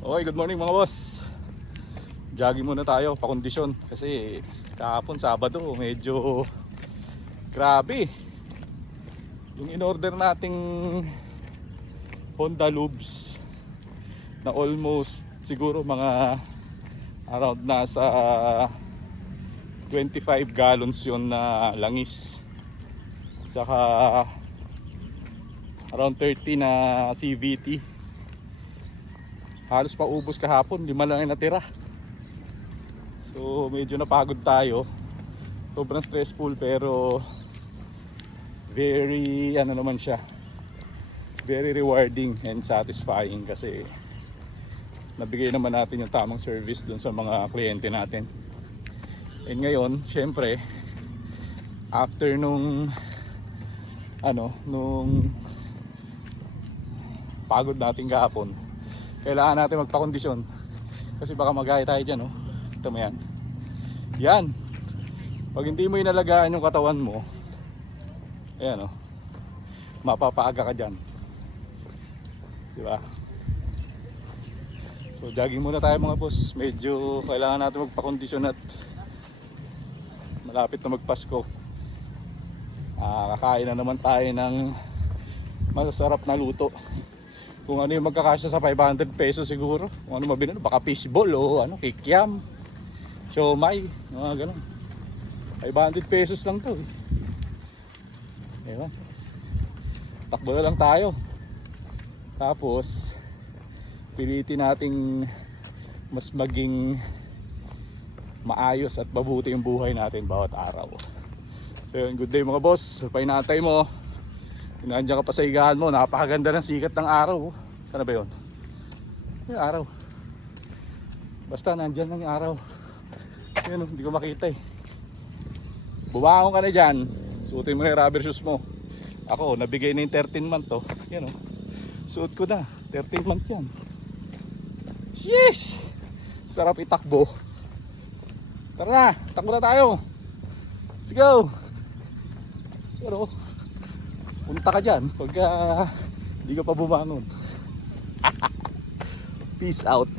Okay, good morning mga boss. Jogging muna tayo, pakondisyon. Kasi kahapon Sabado, medyo grabe. Yung in-order nating Honda Lubes na almost siguro mga around nasa 25 gallons yun na langis. Tsaka around 30 na CVT. Halos paubos kahapon, 5 lang yung natira. So medyo napagod tayo. Sobrang stressful pero very ano naman siya, very rewarding and satisfying kasi nabigay naman natin yung tamang service dun sa mga kliyente natin. And ngayon, syempre, after nung pagod natin kahapon, kailangan natin magpakondisyon kasi baka magaya tayo dyan, oh. Ito mo yan. Yan. Pag hindi mo inalagaan yung katawan mo, ayan, oh, mapapaaga ka dyan, diba? So jogging muna tayo mga boss. Medyo kailangan natin magpakondisyon at malapit na magpasko. Kakain na naman tayo ng masasarap na luto. Kung ano yung magkakasya sa 500 pesos siguro. Kung ano mabili, baka fishball o ano, kikiam, siomay, mga ganun. 500 pesos lang to, eh. Ewan. Takbo na lang tayo. Tapos pilitin nating mas maging maayos at mabuti yung buhay natin bawat araw. So yun, good day mga boss. Painatay mo. Nandiyan ka pa sa higaan mo. Napakaganda ng sikat ng araw. Sana ba yun? Yung araw. Basta nandiyan lang yung araw. Yun, hindi ko makita eh. Bumangon ka na dyan. Suotin mo na yung rubber shoes mo. Ako, nabigay na yung 13 month to. Yan o. Suot ko na. 13 month yan. Sheesh! Sarap itakbo. Tara na, takbo na tayo. Let's go. Pero punta ka dyan pagka hindi ka pa bumangon. Peace out.